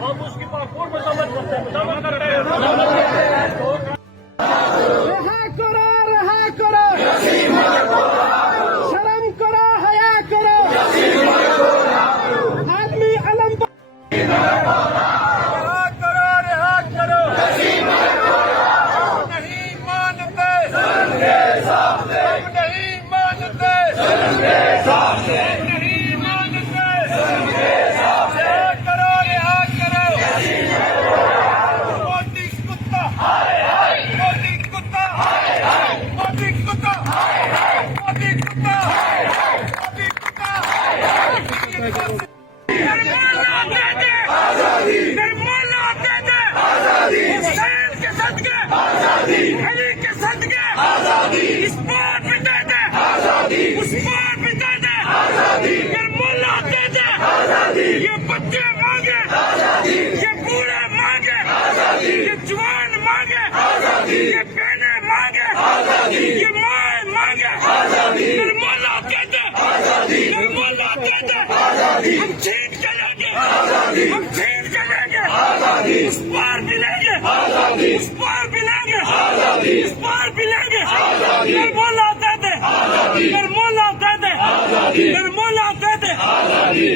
हम उसकी पासपोर्ट में समझ सकते हैं। रहा करो शर्म करो, हया करो, आदमी अलम रहा करो नहीं मानते, नहीं मानते, नहीं मानते, करो रिहा करो। मोदी कुत्ता, मोदी कुत्ता, मोदी कुत्ता, मोदी कुत्ता, मोदी कुत्ता। निर्मला दे दे आजादी, हुसैन के सदके आजादी, अली के सदके आजादी, इस बात भी दे दे आजादी, उस बात भी दे दे आजादी, निर्मला दे दे आजादी। ये बच्चे मांगे आजादी, ये बूढ़े मांगे आजादी, ये जवान मांगे आजादी, ये बहने मांगे आजादी, ये माए मांगे आजादी, निर्मला दे दे आजादी, निर्मला दे दे आजादी। हम छीन के लेंगे आजादी, हम छीन के लेंगे आजादी, उस पार भी लेंगे आजादी, उस पार भी लेंगे आजादी, इस पार भी लेंगे आजादी। निर्मला दे दे आजादी, निर्मला दे दे आजादी, निर्मला दे दे आजादी।